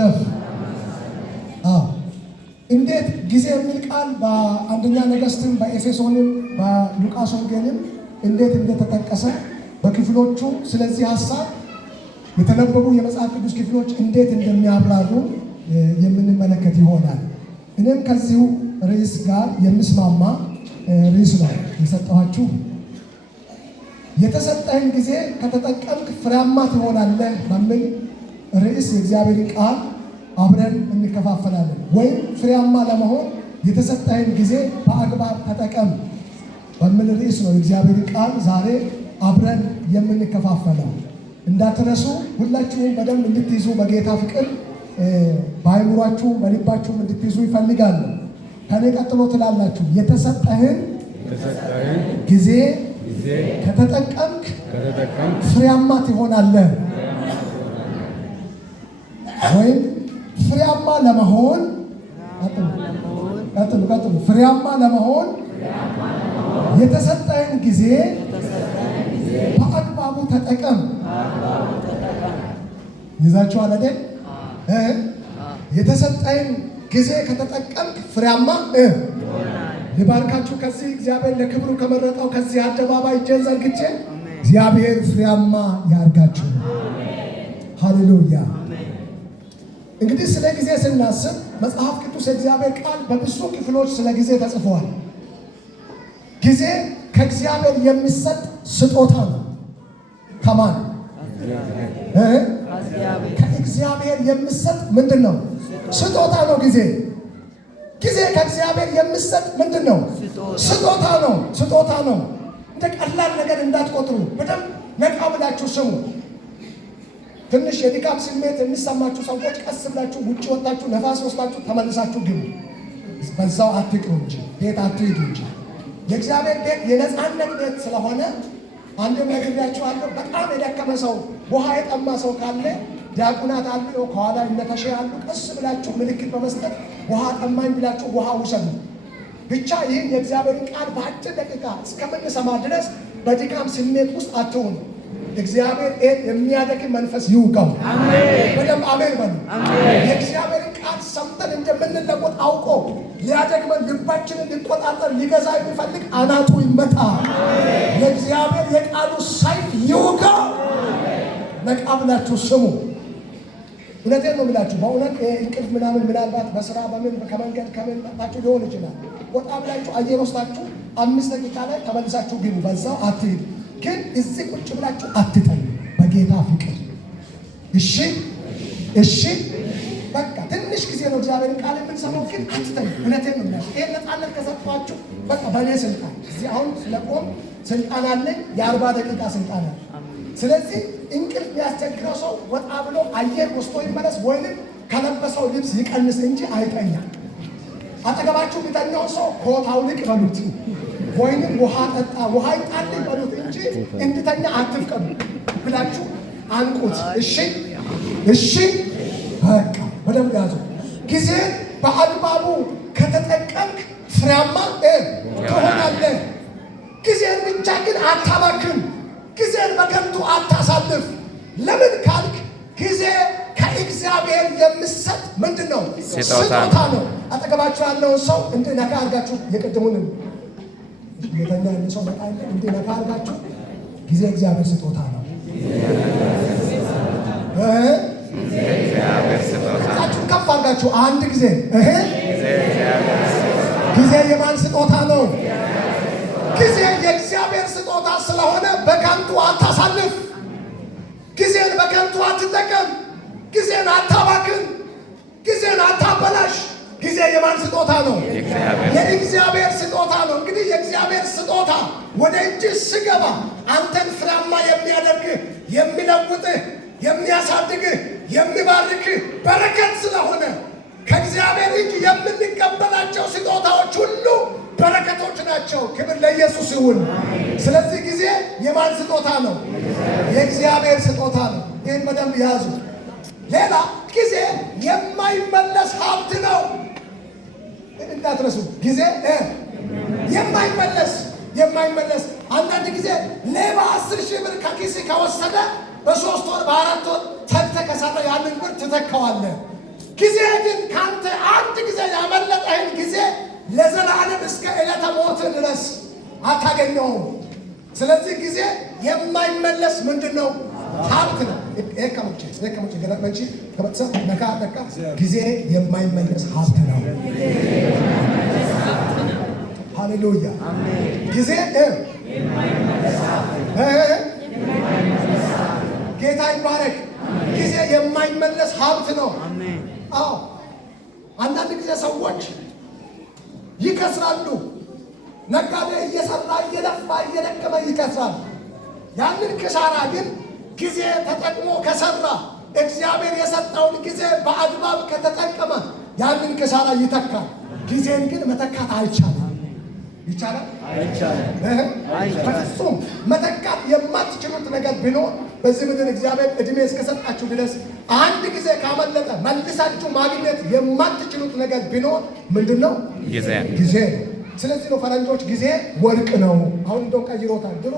ለማሳለፍ እንዴት ጊዜ የሚል ቃል በአንደኛ ነገሥትም በኤፌሶንም በሉቃስ ወንጌልም እንዴት እንደተጠቀሰ በክፍሎቹ ስለዚህ ሐሳብ የተነበቡ የመጽሐፍ ቅዱስ ክፍሎች እንዴት እንደሚያብራሩ የምንመለከት ይሆናል። እኔም ከዚሁ ርዕስ ጋር የምስማማ ርዕስ ነው የሰጠኋችሁ። የተሰጠህን ጊዜ ከተጠቀምክ ፍሬያማ ትሆናለህ በሚል ርዕስ የእግዚአብሔርን ቃል አብረን እንከፋፈላለን። ወይም ፍሬያማ ለመሆን የተሰጠህን ጊዜ በአግባብ ተጠቀም በሚል ርዕስ ነው የእግዚአብሔርን ቃል ዛሬ አብረን የምንከፋፈለው። እንዳትረሱ፣ ሁላችሁም በደንብ እንድትይዙ በጌታ ፍቅር በአይምሯችሁ በልባችሁም እንድትይዙ ይፈልጋሉ። ከኔ ቀጥሎ ትላላችሁ፣ የተሰጠህን ጊዜ ከተጠቀምክ ፍሬያማ ትሆናለህ። ወይም ፍሬያማ ለመሆን ቀጥሉ ፍሬያማ ለመሆን የተሰጠህን ጊዜ በአግባቡ ተጠቀም። ይዛችኋል አይደል? የተሰጠህን ጊዜ ከተጠቀምክ ፍሬያማ ልባርካችሁ። ከዚህ እግዚአብሔር ለክብሩ ከመረጠው ከዚህ አደባባይ እጄን ዘርግቼ እግዚአብሔር ፍሬያማ ያርጋችሁ። ሃሌሉያ። እንግዲህ ስለ ጊዜ ስናስብ መጽሐፍ ቅዱስ የእግዚአብሔር ቃል በብዙ ክፍሎች ስለ ጊዜ ተጽፏል። ጊዜ ከእግዚአብሔር የሚሰጥ ስጦታ ነው። ከማን? ከእግዚአብሔር የሚሰጥ ምንድን ነው? ስጦታ ነው። ጊዜ ከእግዚአብሔር የሚሰጥ ምንድን ነው? ስጦታ ነው። ስጦታ ነው። እንደ ቀላል ነገር እንዳትቆጥሩ። በደንብ ነቃ ብላችሁ ስሙ። ትንሽ የድካም ስሜት የሚሰማችሁ ሰዎች ቀስ ብላችሁ ውጭ ወጣችሁ ነፋስ ወስዳችሁ ተመልሳችሁ ግቡ። በዛው አትቅሩ እንጂ ቤት አትሂዱ እንጂ። የእግዚአብሔር ቤት የነፃነት ቤት ስለሆነ አንድም ነግሬያችኋለሁ። በጣም የደከመ ሰው ውሃ የጠማ ሰው ካለ ዲያቆናት አሉ፣ ከኋላ እነተሸ አሉ። ቀስ ብላችሁ ምልክት በመስጠት ውሃ ጠማኝ ብላችሁ ውሃ ውሰዱ። ብቻ ይህን የእግዚአብሔርን ቃል በአጭር ደቂቃ እስከምንሰማ ድረስ በድካም ስሜት ውስጥ አትሁኑ። እግዚአብሔር የሚያደክም መንፈስ ይውጋው። በደንብ አሜን በሉ። የእግዚአብሔርን ቃል ሰምተን እንደምንለወጥ አውቆ ሊያደክመን ልባችንን ሊቆጣጠር ሊገዛ የሚፈልግ አናቱ ይመታ። የእግዚአብሔር የቃሉ ሰይፍ ይውጋው። ነቃ ብላችሁ ስሙ። እውነቴን ነው የምላችሁ። በእውነት እንቅልፍ ምናምን ምናልባት በስራ በምን ከመንገድ ከምን መጣችሁ ሊሆን ይችላል። ወጣ ብላችሁ አየር ወስዳችሁ 5 ደቂቃ ላይ ተመልሳችሁ ግቡ። በዛው አትሂዱ። ግን እዚህ ቁጭ ብላችሁ አትተኙ። በጌታ ፍቅር እሺ። በቃ ትንሽ ጊዜ ነው እግዚአብሔርን ቃል የምንሰማው፣ ግን አትተኙ። እውነቴን ነው የምላችሁ። ይሄን ነፃነት ከሰጧችሁ በቃ በእኔ ስልጣን እዚህ አሁን ስለቆም ስልጣን አለኝ። የ40 ደቂቃ ስልጣን አለ። ስለዚህ እንቅልፍ የሚያስቸግረው ሰው ወጣ ብሎ አየር ወስዶ ይመለስ፣ ወይንም ከለበሰው ልብስ ይቀንስ እንጂ አይተኛ። አጠገባችሁ የሚተኛው ሰው ኮታው ልቅ በሉት፣ ወይንም ውሃ ጠጣ ውሃ ይጣልኝ በሉት እንጂ እንድተኛ አትፍቀዱ ብላችሁ አንቁት። እሺ በቃ በደንብ ያዙ። ጊዜ በአግባቡ ከተጠቀምክ ፍሬያማ ትሆናለህ። ጊዜን ብቻ ግን አታባክን። ጊዜን በከንቱ አታሳልፍ። ለምን ካልክ ጊዜ ከእግዚአብሔር የሚሰጥ ምንድን ነው? ስጦታ ነው። አጠገባችሁ ያለውን ሰው እንዲህ ነካ አድርጋችሁ የቅድሙን የተኛ ሰው በቃ እንዲህ ነካ አድርጋችሁ ጊዜ እግዚአብሔር ስጦታ ነው። ቃችሁን ከፍ አድርጋችሁ አንድ ጊዜ ጊዜ የማን ስጦታ ነው? ጊዜ የእግዚአብሔር ስጦታ ስለሆነ በከንቱ አታሳልፍ። ጊዜን በከንቱ አትጠቀም። ጊዜን አታባክን። ጊዜን አታበላሽ። ጊዜ የማን ስጦታ ነው? የእግዚአብሔር ስጦታ ነው። እንግዲህ የእግዚአብሔር ስጦታ ወደ እጅ ስገባ አንተን ፍሬያማ የሚያደርግህ፣ የሚለውጥህ፣ የሚያሳድግህ፣ የሚባርክህ በረከት ስለሆነ ከእግዚአብሔር እጅ የምንቀበላቸው ስጦታዎች ሁሉ በረከቶች ናቸው። ክብር ለኢየሱስ ይሁን። ስለዚህ ጊዜ የማን ስጦታ ነው? የእግዚአብሔር ስጦታ ነው። ይህን በደንብ ያዙ። ሌላ ጊዜ የማይመለስ ሀብት ነው። እንዳትረሱ። ጊዜ የማይመለስ አንዳንድ ጊዜ ሌባ 10 ሺህ ብር ከኪስ ከወሰደ በ3 ወር በ4 ወር ተግተህ ከሰራ ያንን ብር ትተካዋለህ። ጊዜ ግን ካንተ አንድ ጊዜ ያመለጠህን ጊዜ ለዘላለም እስከ ዕለተ ሞት ድረስ አታገኘውም። ስለዚህ ጊዜ የማይመለስ ምንድን ነው? ሀብት ነው። ጊዜ የማይመለስ ሀብት ነው። ሃሌሉያ! ጊዜ ጌታ ይባረክ። ጊዜ የማይመለስ ሀብት ነው። አዎ፣ አንዳንድ ጊዜ ሰዎች ይከስራሉ። ነጋዴ እየሰራ እየለፋ እየደከመ ይከስራል። ያንን ክሳራ ግን ጊዜ ተጠቅሞ ከሰራ፣ እግዚአብሔር የሰጠውን ጊዜ በአግባብ ከተጠቀመ ያንን ክሳራ ይተካል። ጊዜን ግን መተካት አይቻልም። ይቻላል? በፍጹም መተካት የማትችሉት ነገር ቢኖር በዚህ ምድር እግዚአብሔር ዕድሜ እስከሰጣችሁ ድረስ አንድ ጊዜ ካመለጠ መልሳችሁ ማግኘት የማትችሉት ነገር ቢኖር ምንድን ነው? ጊዜ። ስለዚህ ነው ፈረንጆች ጊዜ ወርቅ ነው አሁን እንደው ቀይሮታል። ድሮ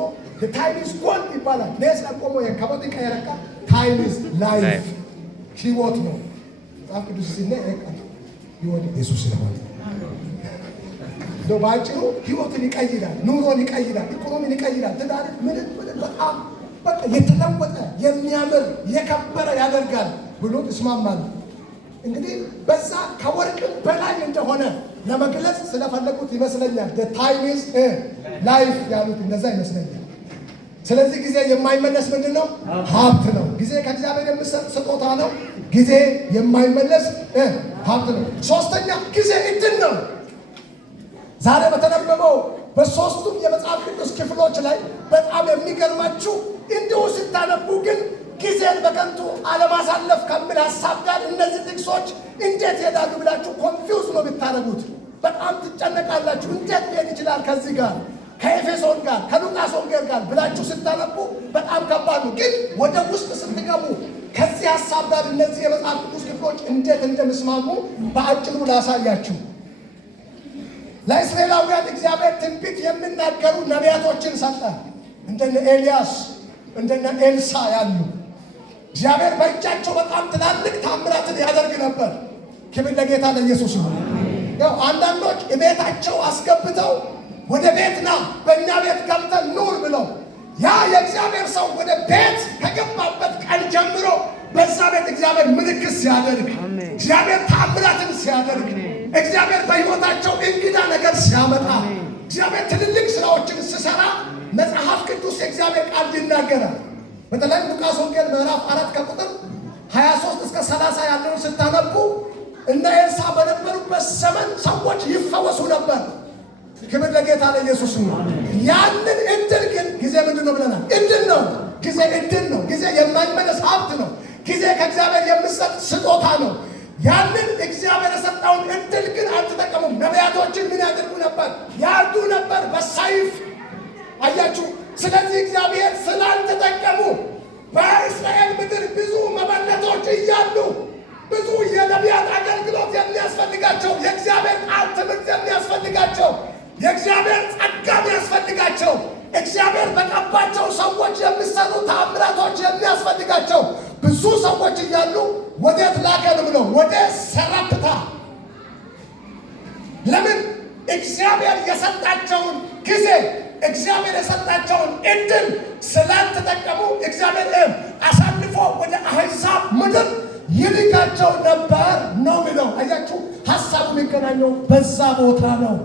ታይም ኢዝ ጎልድ ይባላል። ለስ አቆሞ የከበድ ቀየረካ ታይም ኢዝ ላይፍ፣ ህይወት ነው። መጽሐፍ ቅዱስ ሲነ ህይወት ኢየሱስ ነው። ባጭሩ ህይወትን ይቀይራል፣ ኑሮን ይቀይራል፣ ኢኮኖሚን ይቀይራል፣ ትዳር ምን በጣም በቃ የተለወጠ የሚያምር የከበረ ያደርጋል ብሎ ይስማማል። እንግዲህ በዛ ከወርቅም በላይ እንደሆነ ለመግለጽ ስለፈለጉት ይመስለኛል ታይም ኢዝ ላይፍ ያሉት እንደዛ ይመስለኛል። ስለዚህ ጊዜ የማይመለስ ምንድን ነው? ሀብት ነው። ጊዜ ከእግዚአብሔር የሚሰጥ ስጦታ ነው። ጊዜ የማይመለስ ሀብት ነው። ሶስተኛ ጊዜ እድል ነው። ዛሬ በተነበበው በሶስቱም የመጽሐፍ ቅዱስ ክፍሎች ላይ በጣም የሚገርማችሁ እንዲሁ ስታነቡ ግን ጊዜን በከንቱ አለማሳለፍ ከሚል ሀሳብ ጋር እነዚህ ጥቅሶች እንዴት ይሄዳሉ ብላችሁ ኮንፊውዝ ነው ብታደርጉት። በጣም ትጨነቃላችሁ። እንዴት ሊሄድ ይችላል ከዚህ ጋር ከኤፌሶን ጋር ከሉቃስ ወንጌል ጋር ብላችሁ ስታነቡ በጣም ከባድ ነው። ግን ወደ ውስጥ ስትገቡ ከዚህ ሀሳብ ጋር እነዚህ የመጽሐፍ ቅዱስ ክፍሎች እንዴት እንደሚስማሙ በአጭሩ ላሳያችሁ። ለእስራኤላውያን እግዚአብሔር ትንቢት የሚናገሩ ነቢያቶችን ሰጠ። እንደነ ኤልያስ እንደነ ኤልሳ ያሉ እግዚአብሔር በእጃቸው በጣም ትላልቅ ታምራትን ያደርግ ነበር። ክብር ለጌታ ለኢየሱስ ይሁን። ያው አንዳንዶች ቤታቸው አስገብተው ወደ ቤት ና በእኛ ቤት ገብተን ኑር ብለው ያ የእግዚአብሔር ሰው ወደ ቤት ከገባበት ቀን ጀምሮ በዛ ቤት እግዚአብሔር ምልክት ሲያደርግ፣ እግዚአብሔር ታምራትን ሲያደርግ፣ እግዚአብሔር በሕይወታቸው እንግዳ ነገር ሲያመጣ፣ እግዚአብሔር ትልልቅ ስራዎችን ሲሰራ መጽሐፍ ቅዱስ የእግዚአብሔር ቃል ይናገራል። በተለይ ሉቃስ ወንጌል ምዕራፍ 4 ከቁጥር 23 እስከ 30 ያለውን ስታነቡ እነ ኤልሳ በነበሩበት ዘመን ሰዎች ይፈወሱ ነበር። ክብር ለጌታ ለኢየሱስ ነው። ያንን እድል ግን ጊዜ ምንድን ነው ብለናል? እድል ነው። ጊዜ እድል ነው። ጊዜ የማይመለስ ሀብት ነው። ጊዜ ከእግዚአብሔር የሚሰጥ ስጦታ ነው። ያንን እግዚአብሔር የሰጠውን እድል ግን አልተጠቀሙም። ነቢያቶችን ምን ያደርጉ ነበር? ያርዱ ነበር በሰይፍ። አያችሁ። ስለዚህ እግዚአብሔር ስላልተጠቀሙ በእስራኤል ምድር ብዙ መበለቶች እያሉ ብዙ የነቢያት አገልግሎት የሚያስፈልጋቸው፣ የእግዚአብሔር ቃል ትምህርት የሚያስፈልጋቸው፣ የእግዚአብሔር ጸጋ የሚያስፈልጋቸው፣ እግዚአብሔር በቀባቸው ሰዎች የሚሰሩ ተአምራቶች የሚያስፈልጋቸው ብዙ ሰዎች እያሉ ወዴት ላከን ብለው ወደ ሰራፕታ። ለምን? እግዚአብሔር የሰጣቸውን ጊዜ እግዚአብሔር የሰጣቸውን እድል ስላልተጠቀሙ እግዚአብሔር አሳልፎ ወደ አሕዛብ ምድር ይልካቸው ነበር ነው የሚለው። አያችሁ፣ ሀሳቡ የሚገናኘው በዛ ቦታ ነው።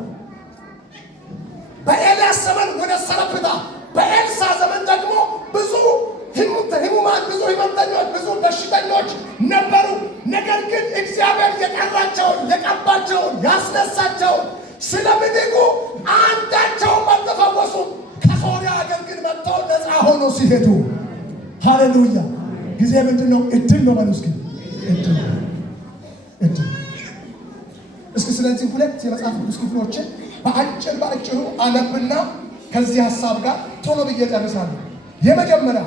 በኤልያስ ዘመን ወደ ሰረፕታ፣ በኤልሳ ዘመን ደግሞ ብዙ ህሙማን፣ ብዙ ህመምተኞች፣ ብዙ በሽተኞች ነበሩ። ነገር ግን እግዚአብሔር የጠራቸውን የቀባቸውን ያስነሳቸውን ስለምድጉ አንዳቸውም አልተፈወሱም። ከሶርያ አገር ግን መጥተው ነፃ ሆኖ ሲሄዱ፣ ሃሌሉያ። ጊዜ ምንድን ነው? እድል ነው። በሉ እስኪ እድል። እስኪ ስለዚህ ሁለት የመጽሐፍ ቅዱስ ክፍሎችን በአጭሩ አነብና ከዚህ ሀሳብ ጋር ቶሎ ብዬ ጨርሳለሁ። የመጀመሪያ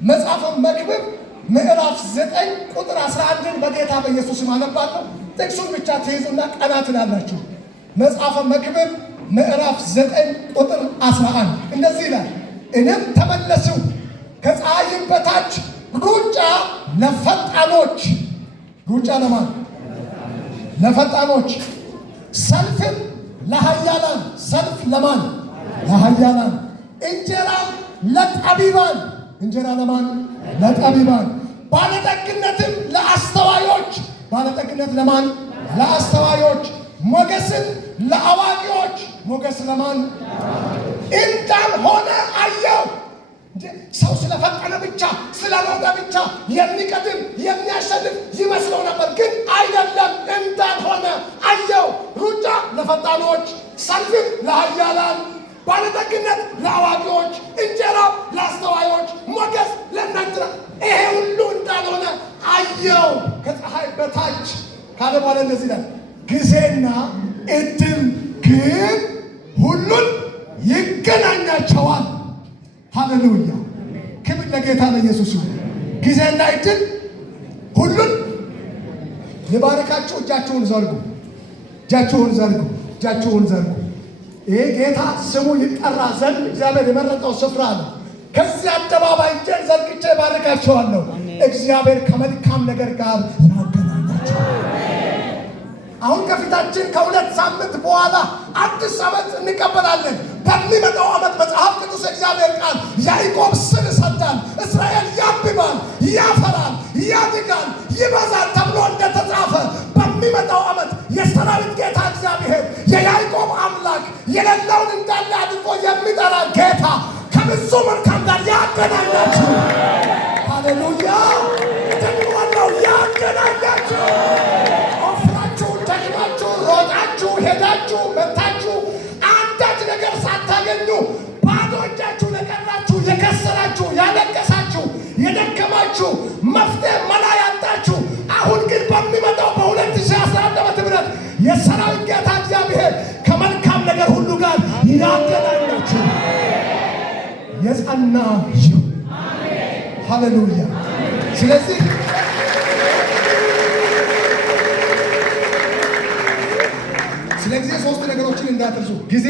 መጽሐፈ መክብብ ምዕራፍ 9 ቁጥር 11 በጌታ በኢየሱስ ስም አነባለሁ። ጥቅሱን ብቻ ትይዙና ቀና ትላላችሁ። መጽሐፈ መክብብ ምዕራፍ 9 ቁጥር 11 እንደዚህ ይላል፣ እኔም ተመለስሁ ከፀሐይም በታች ሩጫ ለፈጣኖች ሩጫ ለማን? ለፈጣኖች። ሰልፍም ለኃያላን። ሰልፍ ለማን? ለኃያላን። እንጀራ ለጠቢባን። እንጀራ ለማን? ለጠቢባን። ባለጠግነትም ለአስተዋዮች። ባለጠግነት ለማን? ለአስተዋዮች። ሞገስን ለአዋቂዎች። ሞገስ ለማን? እንዳልሆነ አየው። ሰው ስለፈጠነ ብቻ ስለሮጠ ብቻ የሚቀድም የሚያሸንፍ ይመስለው ነበር፣ ግን አይደለም። እንዳልሆነ አየው። ሩጫ ለፈጣኖች፣ ሰልፍም ለኃያላን፣ ባለጠግነት ለአዋቂዎች፣ እንጀራ ለአስተዋዮች፣ ሞገስ ለእናንትና ይሄ ሁሉ እንዳልሆነ አየው ከፀሐይ በታች ካለ በኋላ እንደዚህ ይላል፣ ጊዜና እድል ግን ሁሉን ይገናኛቸዋል። ሃሌሉያ! ክብር ለጌታ ለኢየሱስ ይሁን። ጊዜና እድል ሁሉን የባረካችሁ እጃችሁን ዘርጉ፣ እጃችሁን ዘርጉ፣ እጃችሁን ዘርጉ። ይሄ ጌታ ስሙ ይጠራ ዘንድ እግዚአብሔር የመረጠው ስፍራ ነው። ከዚህ አደባባይ እጄን ዘርግቼ ባረካቸዋለሁ። እግዚአብሔር ከመልካም ነገር ጋር ያገናኛቸው። አሁን ከፊታችን ከሁለት ሳምንት በኋላ አዲስ ዓመት እንቀበላለን። በሚመጣው ዓመት መጽሐፍ ቅዱስ እግዚአብሔር ቃል ያዕቆብ ስር ይሰዳል፣ እስራኤል ያብባል፣ ያፈራል፣ ያድጋል፣ ይበዛል ተብሎ እንደተጻፈ በሚመጣው ዓመት የሰራዊት ጌታ እግዚአብሔር የያዕቆብ አምላክ የሌለውን እንዳለ አድርጎ የሚጠራ ጌታ ከብዙ መልካም ጋር ያገናኛችሁ። ሃሌሉያ! ደግሞዋለው ያገናኛችሁ። ወፍራችሁ፣ ደክማችሁ፣ ሮጣችሁ፣ ሄዳችሁ፣ መታችሁ አንዳች ነገር ሳታገኙ ባዶ እጃችሁ ለቀራችሁ፣ የከሰራችሁ፣ ያለቀሳችሁ፣ የደከማችሁ፣ መፍትሄ መላ ያጣችሁ፣ አሁን ግን በሚመጣው በ2011 ዓመተ ምህረት የሰራዊት ጌታ እግዚአብሔር ከመልካም ነገር ሁሉ ጋር ያገናኛችሁ። የጸና ይሁን። ሃሌሉያ! ስለዚህ ስለዚህ ሶስት ነገሮችን እንዳትርሱ። ጊዜ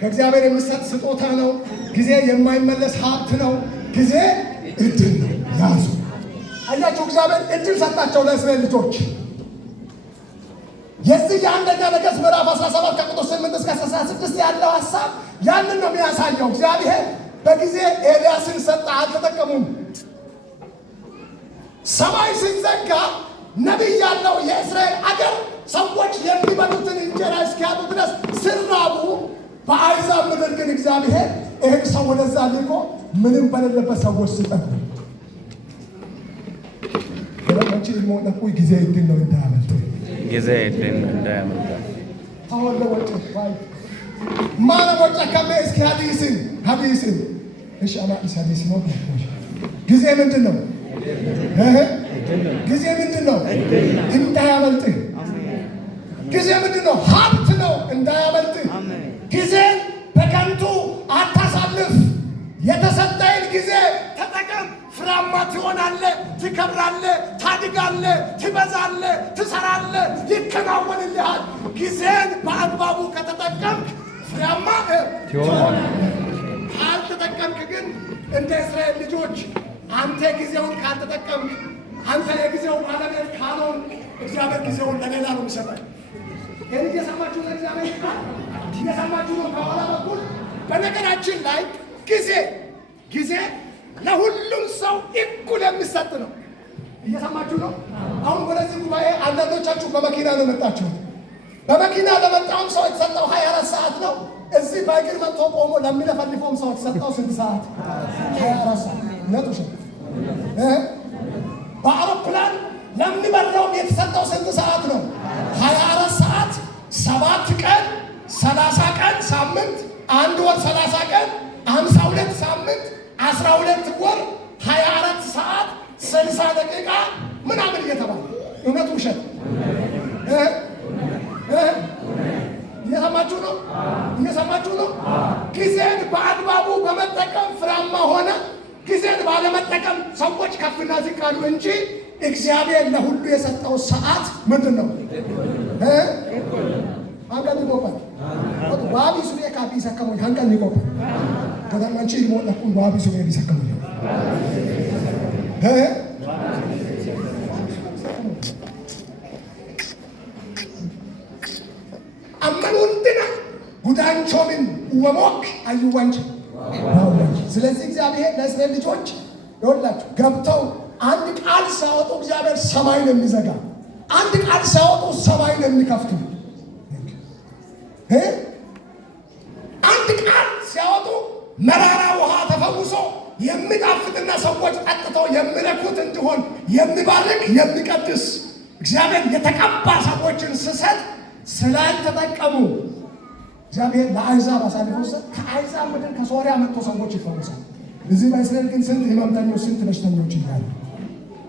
ከእግዚአብሔር የሚሰጥ ስጦታ ነው። ጊዜ የማይመለስ ሀብት ነው። ጊዜ እድል ነው። ያዙ። አያችሁ፣ እግዚአብሔር እድል ሰጣቸው ለእስራኤል ልጆች። የዚህ የአንደኛ ነገሥት ምዕራፍ 17 ከቁጥር 8 እስከ 16 ያለው ሀሳብ ያንን ነው የሚያሳየው። እግዚአብሔር በጊዜ ኤልያስን ሰጠ፣ አልተጠቀሙም። ሰማይ ሲዘጋ ነቢይ ያለው የእስራኤል አገር ሰዎች የሚበሉትን እንጀራ እስኪያጡ ድረስ ሲራቡ፣ በአሕዛብ ምድር ግን እግዚአብሔር ይህን ሰው ወደዛ ልኮ ምንም በሌለበት ሰዎች ሲጠጡ ገለመቺ ሞነቁ ጊዜ ይድን ነው እንዳያመልጥ ጊዜ ይድን እንዳያመልጥ አሁን ለወጭ ባይ ማለወጭ ከመ እስኪ ሐዲስን እሺ አማ ኢሳዲስ ነው። ጊዜ ምንድን ነው? ጊዜ ምንድን ነው? እንዳያመልጥ። ጊዜ ምንድን ነው? ሀብት ነው፣ እንዳያመልጥ። ጊዜን በከንቱ አታሳልፍ። የተሰጠህን ጊዜ ተጠቀም። ፍሬያማ ትሆናለህ፣ ትከብራለህ፣ ታድጋለህ፣ ትበዛለህ፣ ትሰራለህ፣ ይከናወንልሃል። ጊዜን በአግባቡ ከተጠቀምክ ፍሬያማ ትሆናለህ። ካልተጠቀምክ ግን እንደ እስራኤል ልጆች አንተ ጊዜውን ካልተጠቀምክ፣ አንተ የጊዜው ባለቤት ካልሆን እግዚአብሔር ጊዜውን ለሌላ ነው የሚሰጠው። ይህን እየሰማችሁ ነው? እግዚአብሔር እየሰማችሁ ነው? ከኋላ በኩል በነገራችን ላይ ጊዜ ለሁሉም ሰው እኩል የሚሰጥ ነው። እየሰማችሁ ነው? አሁን ወደዚህ ጉባኤ አንዳንዶቻችሁ በመኪና ነው የመጣችሁት። በመኪና ለመጣውም ሰው የተሰጠው 24 ሰዓት ነው። እዚህ በእግር መጥቶ ቆሞ ለሚለፈልፈውም ሰው የተሰጠው ስንት ሰዓት? 24 ሰዓት። ነጥሽ በአውሮፕላን ለሚበረውም የተሰጠው ስንት ሰዓት ነው? 24 ሰዓት። 7 ቀን፣ 30 ቀን ሳምንት፣ 1 ወር 30 ቀን፣ 52 ሳምንት፣ 12 ወር፣ 24 ሰዓት፣ 60 ደቂቃ ምናምን እየተባለ እውነት ውሸት እየሰማችሁ ነው? እየሰማችሁ ነው? ጊዜን በአግባቡ በመጠቀም ፍሬያማ ሆነ። ጊዜን ባለመጠቀም ሰዎች ከፍና ዝቅ አሉ እንጂ እግዚአብሔር ለሁሉ የሰጠው ሰዓት ምንድን ነው? አንቀን ይቆፋል። ዋቢ ሱሬ ካቢ ሰከሙኝ አንቀን ይቆፋል። ከተማንቺ ይሞላኩ ዋቢ ሱሬ ቢሰከሙኝ ጉዳንቾምን ወሞክ አይዋንጭ። ስለዚህ እግዚአብሔር ለእስራኤል ልጆች ይኸውላችሁ ገብተው አንድ ቃል ሲያወጡ እግዚአብሔር ሰማይን የሚዘጋ፣ አንድ ቃል ሲያወጡ ሰማይን የሚከፍቱ፣ አንድ ቃል ሲያወጡ መራራ ውሃ ተፈውሶ የሚጣፍጥና ሰዎች ጠጥተው የሚረኩት እንዲሆን የሚባርክ የሚቀድስ እግዚአብሔር የተቀባ ሰዎችን ስሰጥ ስላልተጠቀሙ እግዚአብሔር ለአሕዛብ አሳልፎ ሰጥ። ከአሕዛብ ምድር ከሶሪያ መጥቶ ሰዎች ይፈወሳል። እዚህ በእስራኤል ግን ስንት ሕመምተኞች ስንት በሽተኞች ይላሉ።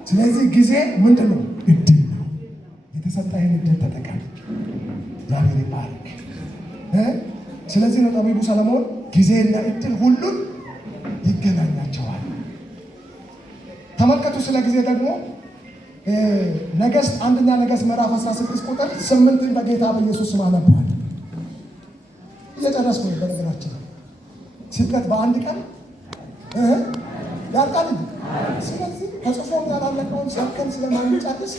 ስለዚህ ጊዜ ምንድን ነው? እድል ነው። የተሰጠህን እድል ተጠቀም። እግዚአብሔር ይባርክ። ስለዚህ ነው ጠቢቡ ሰለሞን ጊዜና እድል ሁሉን ይገናኛቸዋል። ተመልከቱ። ስለ ጊዜ ደግሞ ነገሥት አንደኛ ነገሥት ምዕራፍ 16 ቁጥር 8 በጌታ በኢየሱስ ስም አነባለሁ። እየጨረስኩ ነው። በነገራችን ስብከት በአንድ ቀን ያልቃል። ስለዚህ ተጽፎም ያላለቀውን ሰብከን ስለማንጨርስ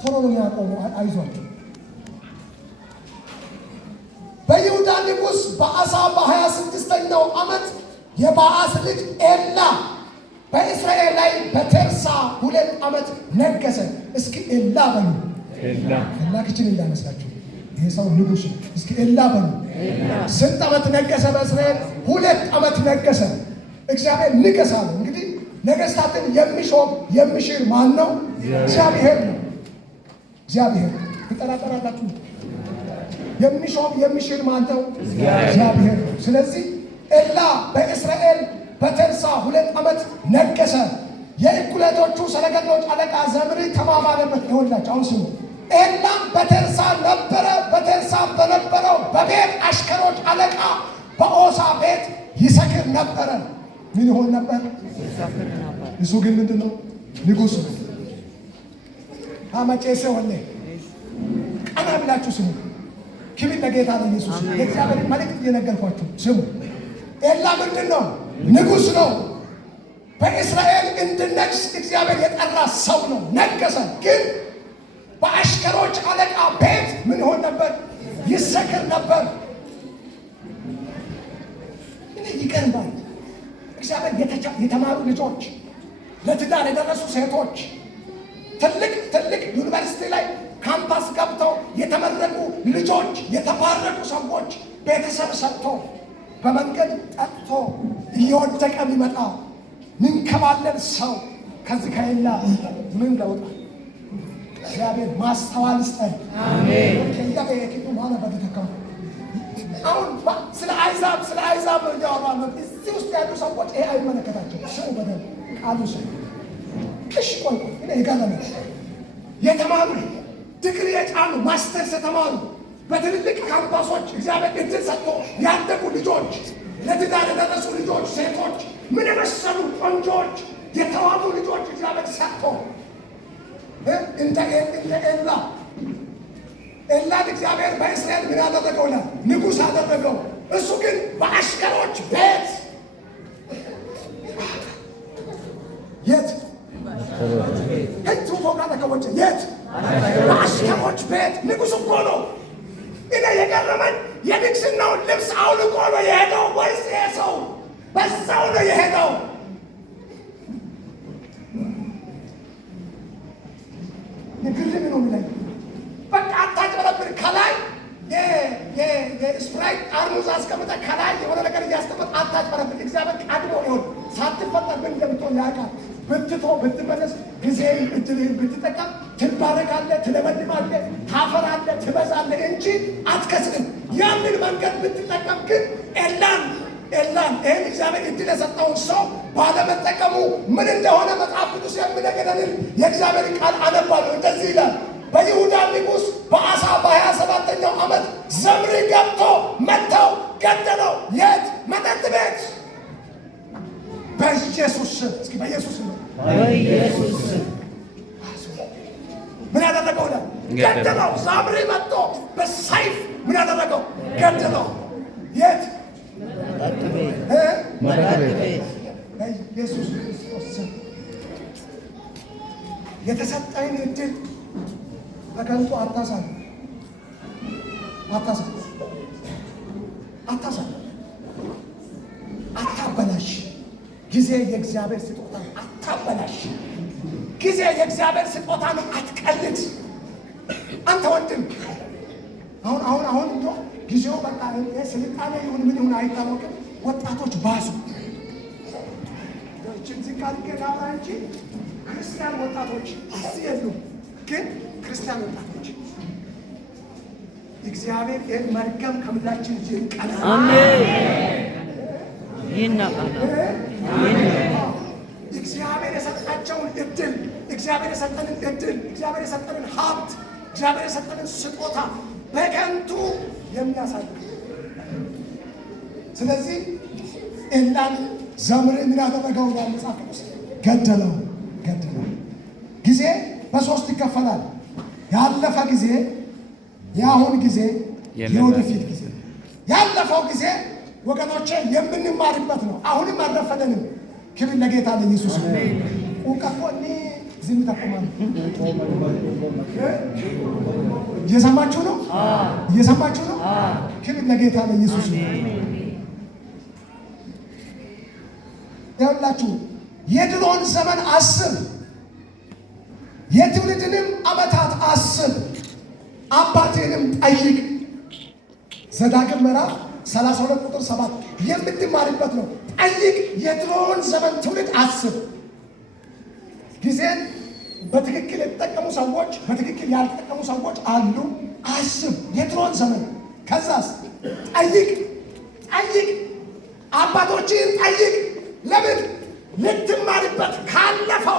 ቶሎ ነው የሚያቆሙ። አይዟቸው። በይሁዳ ንጉሥ በአሳ በ26ኛው ዓመት የባአስ ልጅ ኤላ በእስራኤል ላይ በቴርሳ 2 ዓመት ነገሰ። እስኪ ኤላ በሉ። ኤላ ክችን እንዳይመስላችሁ ይሄ ሰው ንጉሥ ነው። እስኪ ኤላ በሉ። ስንት ዓመት ነገሰ? በእስራኤል 2 ዓመት ነገሰ። እግዚአብሔር ንገሳ ነው። እንግዲህ ነገስታትን የሚሾም የሚሽር ማን ነው? እግዚአብሔር ነው። እግዚአብሔር ትጠራጠራላችሁ? የሚሾም የሚሽር ማን ነው? እግዚአብሔር ነው። ስለዚህ ኤላ በእስራኤል በቴርሳ 2 ዓመት ነገሰ። የእኩሌቶቹ ሰረገሎች አለቃ ዘምሪ ተማማለበት። ይኸውላችሁ አሁን ስሙ። ኤላም በቴርሳ ነበረ። በቴርሳ በነበረው በቤት አሽከሮች አለቃ በኦሳ ቤት ይሰክር ነበረ። ምን ይሆን ነበር? እሱ ግን ምንድን ነው? ንጉሥ ነው። አመቼሴ ወለ ቀና ብላችሁ ስሙ። ክብር ለጌታ ለኢየሱስ። የእግዚአብሔር መልእክት እየነገርኳችሁ ስሙ። ኤላ ምንድን ነው? ንጉሥ ነው። በእስራኤል እንድነግስ እግዚአብሔር የጠራ ሰው ነው። ነገሰ። ግን በአሽከሮች አለቃ ቤት ምን ይሆን ነበር? ይሰክር ነበር። ይገርማል። እግዚአብሔር የተማሩ ልጆች፣ ለትዳር የደረሱ ሴቶች፣ ትልቅ ዩኒቨርሲቲ ላይ ካምፓስ ገብተው የተመረቁ ልጆች፣ የተባረኩ ሰዎች ቤተሰብ ሰጥቶ በመንገድ ጠጥቶ እየወደቀ ቢመጣ ምንከባለል ሰው ከዚህ ከሌላ ምን ለውጣ? እግዚአብሔር ማስተዋል ይስጠን። አሜን። አሁን ስለ አይዛብ እያወራን እዚህ ውስጥ ያሉ ሰዎች ይሄ አይመለከታቸው። ስሙ በደንብ ቃሉ ስሙ። እሺ ቆይ ይገርም። የተማሩ ዲግሪ የጫኑ ማስተርስ የተማሩ በትልልቅ ካምፓሶች እግዚአብሔር እድል ሰጥቶ ያደጉ ልጆች፣ ለትዳር የደረሱ ልጆች፣ ሴቶች፣ ምን የመሰሉ ቆንጆች የተዋቡ ልጆች እግዚአብሔር ሰጥቶ እንደ ኤላን እግዚአብሔር በእስራኤል ምን አደረገው? ንጉሥ አደረገው። እሱ ግን በአሽከሮች ቤት የት ፎቃ የት በአሽከሮች ቤት ንጉሥ እኮ ነው። እኔ የገረመኝ የንግሥናውን ልብስ አውልቆ ነው የሄደው ወይስ ይሄ ሰው በዛው ነው የሄደው? ግርም ነው የሚለኝ። በቃ አታጭበረብር። ከላይ የስፕራይት ጠርሙስ አስቀምጠ ከላይ የሆነ ነገር እያስቀመጥ አታጭበረብር። እግዚአብሔር ቀድሞ ይሆን ሳትፈጠር ምን እንደምትሆን ያውቃል። ብትቶ ብትመለስ ጊዜህን እድልህን ብትጠቀም ትባረካለህ፣ ትለመልማለህ፣ ታፈራለህ፣ ትበዛለህ እንጂ አትከስርም። ያንን መንገድ ብትጠቀም ግን ኤላን ይህን እግዚአብሔር እድል የሰጠውን ሰው ባለመጠቀሙ ምን እንደሆነ መጽሐፍ ቅዱስ የሚነግረንን የእግዚአብሔር ቃል አነባለሁ። እንደዚህ ይላል። በይሁዳ ንጉሥ በአሳ በ27ኛው ዓመት ዘምሪ ገብቶ መጥተው ገደለው። የት? መጠጥ ቤት። በኢየሱስ ስም እስኪ በኢየሱስ ስም በኢየሱስ ስም ምን ያደረገው? ገደለው። ዘምሪ መጥቶ በሰይፍ ምን ያደረገው? ገደለው። የት? መጠጥ ቤት። በኢየሱስ ክርስቶስ ስም የተሰጠኝ እድል በከንቱ አታሳል። አታሳልፍ፣ አታበላሽ። ጊዜ የእግዚአብሔር ስጦታ ነው። አታበላሽ። ጊዜ የእግዚአብሔር ስጦታ ነው። አትቀልድ። አንተ ወንድም አሁን እንደው ጊዜው በቃ ስልጣኔ ይሁን ምን ይሁን አይታወቅም። ወጣቶች ባዙ። እችን ዝቃል ገዳማ እንጂ ክርስቲያን ወጣቶች እዚህ የሉም። ግን ክርስቲያን ወጣቶች እግዚአብሔር ይህን መርገም ከምድራችን ይንቀላል። አሜን። ይናቃል። እግዚአብሔር የሰጣቸውን እድል፣ እግዚአብሔር የሰጠንን እድል፣ እግዚአብሔር የሰጠንን ሀብት፣ እግዚአብሔር የሰጠንን ስጦታ በከንቱ የሚያሳልፍ። ስለዚህ ኤላን ዘምሪ ምን ያደረገው ነው? መጽሐፍ ቅዱስ ገደለው። ጊዜ በሶስት ይከፈላል። ያለፈ ጊዜ፣ የአሁን ጊዜ፣ የወደፊት ጊዜ። ያለፈው ጊዜ ወገኖቼ የምንማርበት ነው። አሁንም አልረፈደንም። ክብር ለጌታ ለኢየሱስ ነው። ኡቀቆኒ ዝም ተቆማን እየሰማችሁ ነው? እየሰማችሁ ነው? ክብር ለጌታ ለኢየሱስ ነው። ይኸውላችሁ የድሮን ዘመን አስብ፣ የትውልድንም ዓመታት አስብ፣ አባቴንም ጠይቅ። ዘዳግም ምዕራፍ 32 ቁጥር 7 የምትማርበት ነው። ጠይቅ፣ የድሮውን ዘመን ትውልድ አስብ። ጊዜን በትክክል የተጠቀሙ ሰዎች፣ በትክክል ያልተጠቀሙ ሰዎች አሉ። አስብ የድሮውን ዘመን። ከዛስ ጠይቅ፣ አባቶችን ጠይቅ። ለምን? ልትማርበት ካለፈው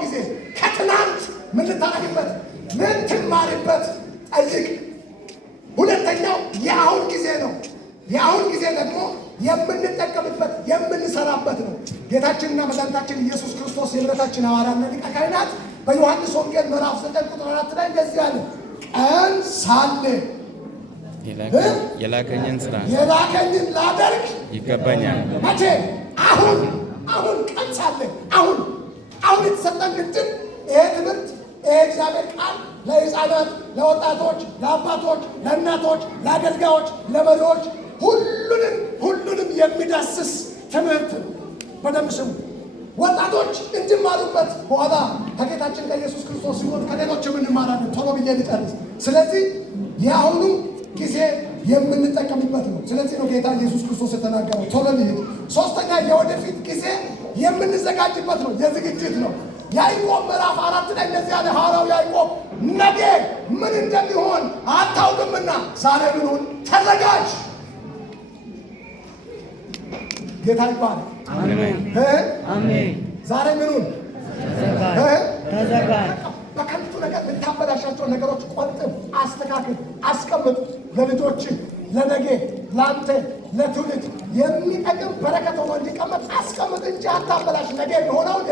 ጊዜ ከትናንት ምን ልታረግበት? ልትማርበት ጠይቅ። ሁለተኛው የአሁን ጊዜ ነው። የአሁን ጊዜ ደግሞ የምንጠቀምበት የምንሰራበት ነው። ጌታችንና መድኃኒታችን ኢየሱስ ክርስቶስ የምሕረታችን ሐዋርያና ሊቀ ካህናት በዮሐንስ ወንጌል ምዕራፍ 9 ቁጥር 4 ላይ እንደዚህ አለ፣ ቀን ሳለ የላከኝን ስራ የላከኝን ላደርግ ይገባኛል። መቼ? አሁን ቀን ሳለ አሁን የተሰጠን ግድን ይሄ ትምህርት ይሄ እግዚአብሔር ቃል ለሕፃናት፣ ለወጣቶች፣ ለአባቶች፣ ለእናቶች፣ ለአገልጋዮች፣ ለመሪዎች ሁሉንም የሚዳስስ ትምህርት ነው። በደንብ ስሙ ወጣቶች እንድማሩበት። በኋላ ከጌታችን ከኢየሱስ ክርስቶስ ሲሆን ከሌሎች የምንማራለን። ቶሎ ብዬ ልጨርስ። ስለዚህ የአሁኑ ጊዜ የምንጠቀምበት ነው። ስለዚህ ነው ጌታ ኢየሱስ ክርስቶስ የተናገረው። ቶሎ ልሂድ። ሶስተኛ የወደፊት ጊዜ የምንዘጋጅበት ነው። የዝግጅት ነው። ያዕቆብ ምዕራፍ 4 ላይ እንደዚህ ያለ ሐዋርያው ያዕቆብ ነገ ምን እንደሚሆን አታውቅምና ዛሬ ምኑን ተዘጋጅ። ጌታ ይባላል። አሜን። ዛሬ ምኑን ተዘጋጅ። በከንቱ ነገር ልታበላሻቸው ነገሮች ቆጥብ፣ አስተካክል፣ አስቀምጥ። ለልጆች፣ ለነገ፣ ለአንተ፣ ለትውልድ የሚጠቅም በረከት ሆኖ እንዲቀመጥ አስቀምጥ እንጂ አታበላሽ። ነገ የሆነውን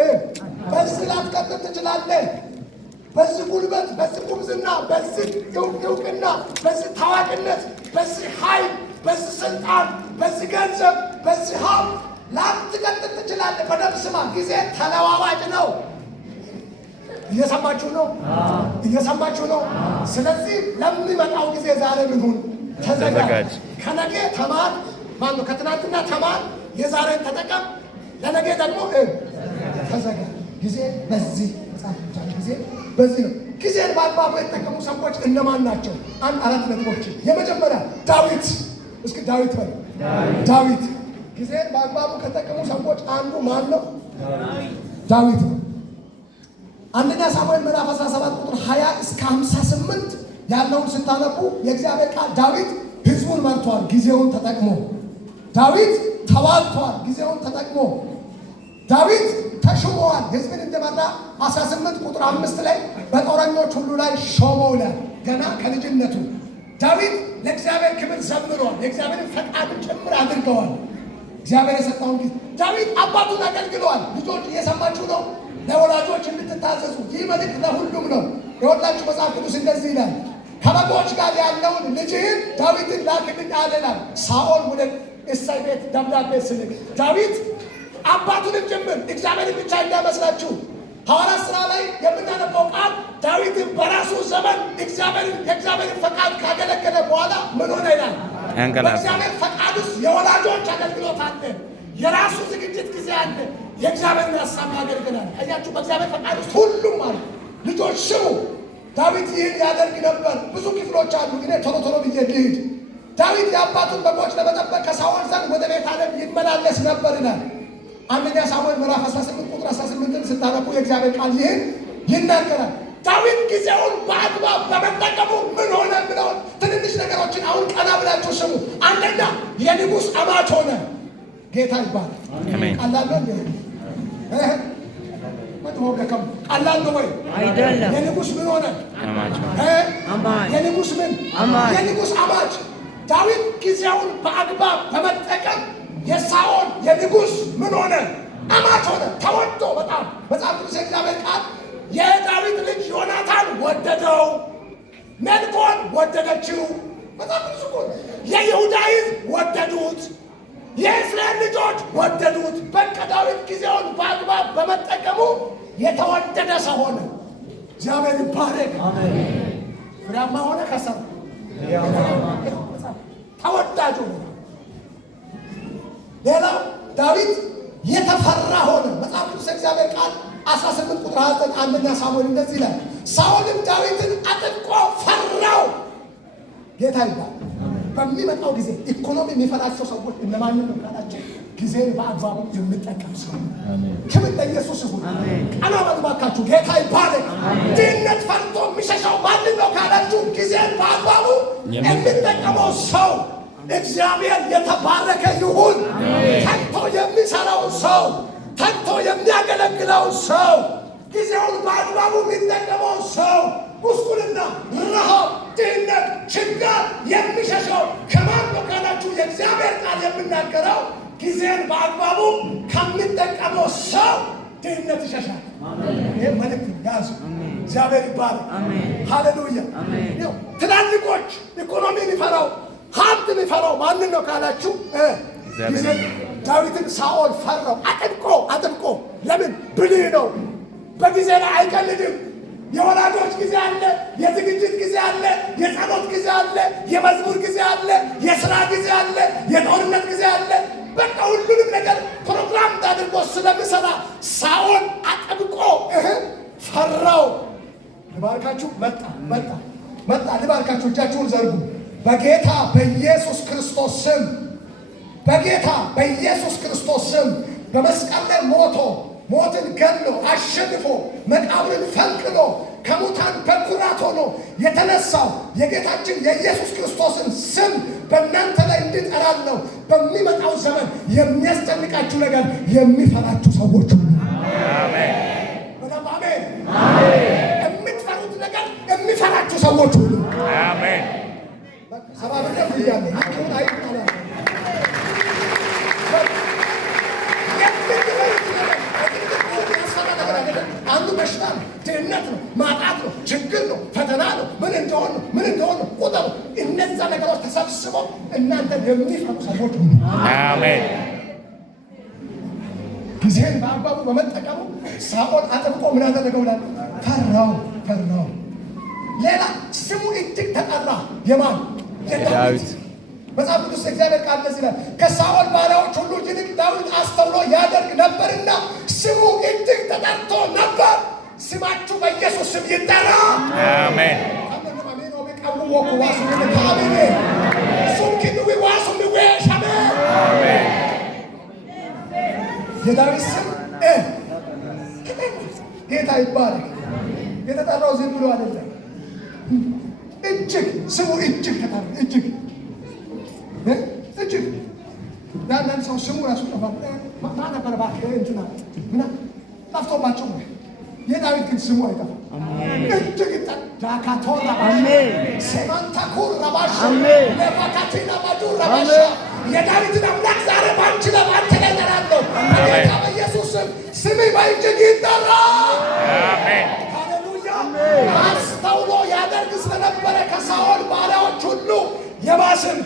በዚህ ላትቀጥል ትችላለህ። በዚህ ጉልበት፣ በዚህ ጉብዝና፣ በዚህ እውቅና፣ በዚህ ታዋቂነት፣ በዚህ ኃይል፣ በዚህ ስልጣን፣ በዚህ ገንዘብ፣ በዚህ ሀብት ላትቀጥል ትችላለህ። በደንብ ስማ። ጊዜ ተለዋዋጭ ነው። እየሰማችሁ ነው? እየሰማችሁ ነው? ስለዚህ ለሚመጣው ጊዜ ዛሬ ምሁን ተዘጋጅ። ከነገ ተማር። ማነው? ከትናንትና ተማር። የዛሬን ተጠቀም። ለነገ ደግሞ ተዘጋጅ። ጊዜ በዚህ መጽሐፍ ጊዜ በዚህ ነው። ጊዜን በአግባቡ የተጠቀሙ ሰዎች እነማን ናቸው? አራት ነጥቦች። የመጀመሪያ ዳዊት። እስኪ ዳዊት በል። ዳዊት ጊዜን በአግባቡ ከተጠቀሙ ሰዎች አንዱ ማን ነው? ዳዊት ነው። አንደኛ ሳሙኤል ምዕራፍ 17 ቁጥር 20 እስከ 58 ያለውን ስታነቡ የእግዚአብሔር ቃል ዳዊት ሕዝቡን መርቷል፣ ጊዜውን ተጠቅሞ። ዳዊት ተዋግቷል፣ ጊዜውን ተጠቅሞ። ዳዊት ተሹመዋል፣ ሕዝብን እንደመራ 18 ቁጥር 5 ላይ በጦረኞች ሁሉ ላይ ሾመው ይላል። ገና ከልጅነቱ ዳዊት ለእግዚአብሔር ክብር ዘምሯል፣ የእግዚአብሔርን ፈቃድን ጭምር አድርገዋል። እግዚአብሔር የሰጠውን ጊዜ ዳዊት አባቱን አገልግለዋል። ልጆች እየሰማችሁ ነው? ለወላጆች እንድትታዘዙ ይህ መልእክት ለሁሉም ነው። የወላችሁ መጽሐፍ ቅዱስ እንደዚህ ይላል፣ ከበጎች ጋር ያለውን ልጅህን ዳዊትን ላክልኝ አለላል። ሳኦል ወደ እሳይ ቤት ደብዳቤ ስልክ ዳዊት አባቱንም ጭምር እግዚአብሔርን ብቻ እንዳይመስላችሁ። ሐዋርያት ሥራ ላይ የምናነበው ቃል ዳዊትን በራሱ ዘመን የእግዚአብሔርን ፈቃድ ካገለገለ በኋላ ምን ሆነ ይላል? በእግዚአብሔር ፈቃድ ውስጥ የወላጆች አገልግሎት አለ። የራሱ ዝግጅት ጊዜ አለ። የእግዚአብሔርን ሀሳብ ያገልግላል። አያችሁ፣ በእግዚአብሔር ፈቃድ ውስጥ ሁሉም አለ። ልጆች ስሙ፣ ዳዊት ይህን ያደርግ ነበር። ብዙ ክፍሎች አሉ። እኔ ቶሎ ቶሎ ብዬ ልሂድ። ዳዊት የአባቱን በጎች ለመጠበቅ ከሳኦል ዘንድ ወደ ቤትአሌም ይመላለስ ነበር ይላል። አንደኛ ሳሙኤል ምዕራፍ 18 ቁጥር 18ን ስታነቡ የእግዚአብሔር ቃል ይህን ይናገራል። ዳዊት ጊዜውን በአግባብ በመጠቀሙ ምን ሆነ ብለው ትንንሽ ነገሮችን አሁን ቀና ብላችሁ ስሙ። አንደኛ የንጉሥ አማች ሆነ። ጌታ ይባላል። ቀላል ነው ቀላል ነው ወይ? አይደለም። የንጉሥ ምን ሆነ? የንጉሥ ምን? የንጉሥ አማች። ዳዊት ጊዜውን በአግባብ በመጠቀም የሳኦል የንጉሥ ምን ሆነ? አማች ሆነ። ተወዶ በጣም መጽሐፍ ቅዱስ የእግዚአብሔር ቃል የዳዊት ልጅ ዮናታን ወደደው፣ ሜልኮል ወደደችው። መጽሐፍ ቅዱስ እኮ የይሁዳ ሕዝብ ወደዱት፣ የእስራኤል ልጆች ወደዱት። በቃ ዳዊት ጊዜውን በአግባብ በመጠቀሙ የተወደደ ሰው ሆነ። እግዚአብሔር ይባረክ። ፍሬያማ ሆነ፣ ከሰረ፣ ተወዳጅ ሆነ። ሌላው ዳዊት የተፈራ ሆነ። መጽሐፍ ቅዱስ የእግዚአብሔር ቃል 18 ቁጥር 29 አንደኛ ሳሙኤል እንደዚህ ይላል፣ ሳኦልም ዳዊትን አጥብቆ ፈራው። ጌታ ይባል። በሚመጣው ጊዜ ኢኮኖሚ የሚፈራቸው ሰዎች እነማንን ነው ካላችሁ፣ ጊዜን በአግባቡ የሚጠቀም ሰው። ክብር ለኢየሱስ ይሁን። ቀና በሉ እባካችሁ። ጌታ ይባረክ። ድህነት ፈርቶ የሚሸሸው ማንን ነው ካላችሁ፣ ጊዜን በአግባቡ የሚጠቀመው ሰው። እግዚአብሔር የተባረከ ይሁን። ተግቶ የሚሰራው ሰው፣ ተግቶ የሚያገለግለው ሰው፣ ጊዜውን በአግባቡ የሚጠቀመው ሰው ጉስቁልና፣ ረሃብ፣ ድህነት፣ ችግር የሚሸሸው ከማን ነው ካላችሁ፣ የእግዚአብሔር ቃል የሚናገረው ጊዜን በአግባቡ ከሚጠቀመው ሰው ድህነት ይሸሻል። ይህ መልእክት ያዙ። እግዚአብሔር ይባላል። ሃሌሉያ። ትላልቆች ኢኮኖሚ የሚፈራው ሀብት የሚፈራው ማንን ነው ካላችሁ፣ ዳዊትን ሳኦል ፈራው አጥብቆ። ለምን? ብልህ ነው። በጊዜ ላይ አይቀልድም። የወላጆች ጊዜ አለ፣ የዝግጅት ጊዜ አለ፣ የጸሎት ጊዜ አለ፣ የመዝሙር ጊዜ አለ፣ የሥራ ጊዜ አለ፣ የጦርነት ጊዜ አለ። በቃ ሁሉንም ነገር ፕሮግራም አድርጎ ስለሚሰራ ሳኦል አጥብቆ ፈራው። ልባርካችሁ። መጣ። ልባርካችሁ። እጃችሁን ዘርጉ። በጌታ በኢየሱስ ክርስቶስ ስም፣ በጌታ በኢየሱስ ክርስቶስ ስም በመስቀል ላይ ሞትን ገሎ አሸንፎ መቃብርን ፈንቅሎ ከሙታን በኩራት ሆኖ የተነሳው የጌታችን የኢየሱስ ክርስቶስን ስም በእናንተ ላይ እንድጠራለሁ። በሚመጣው ዘመን የሚያስጨንቃችሁ ነገር የሚፈራችሁ ሰዎች ሁሉ አሜን። የምትፈሩት ነገር የሚፈራችሁ ሰዎች ሁሉ አሜን። ሰባብቀም እያለ አሁን አይጣላ አንዱ በሽታ ነው፣ ድህነት ነው፣ ማጣት ነው፣ ችግር ነው፣ ፈተና ነው፣ ምን እንደሆነ ቁጥሩ። እነዛ ነገሮች ተሰብስበው እናንተን የሚፈሩ ሰዎች ሁሉ አሜን። ጊዜን በአግባቡ በመጠቀሙ ሳኦል አጥብቆ ምን አደረገው? ፈራው። ሌላ ስሙ እጅግ ተጠራ። የማን? የዳዊት። መጽሐፍ ቅዱስ እግዚአብሔር ቃል እንደዚህ ይላል፣ ከሳኦል ባሪያዎች ሁሉ ይልቅ ዳዊት አስተውሎ ያደርግ ነበርና ስሙ እጅግ ተጠርቶ ነበር። ስማችሁ በኢየሱስ ስም ይጠራ። አሜን። የዳዊት ስም ጌታ ይባረክ። የተጠራው ዝም ብሎ አይደለም። እጅግ ስሙ እጅግ ተጠራ። እጅግ ለአንዳንድ ሰው ስሙ ራሱ ጠፋ ነበር። እባክህ እንትና ምና ጠፍቶባቸው ነው። የዳዊት ግን ስሙ አይጠፋም። እጅግ ዳካቶራ ሴማንታኩር ረባሽ ለፋካቲና ባጁ ረባሽ የዳዊትን አምላክ ዛሬ ባንቺ ለባንተ ላይ እጠራለሁ። በጌታ በኢየሱስ ስም ስምህ በእጅግ ይጠራ። አሜን። ሃሌሉያ። አስተውሎ ያደርግ ስለነበረ ከሳኦል ባሪያዎች ሁሉ የባስም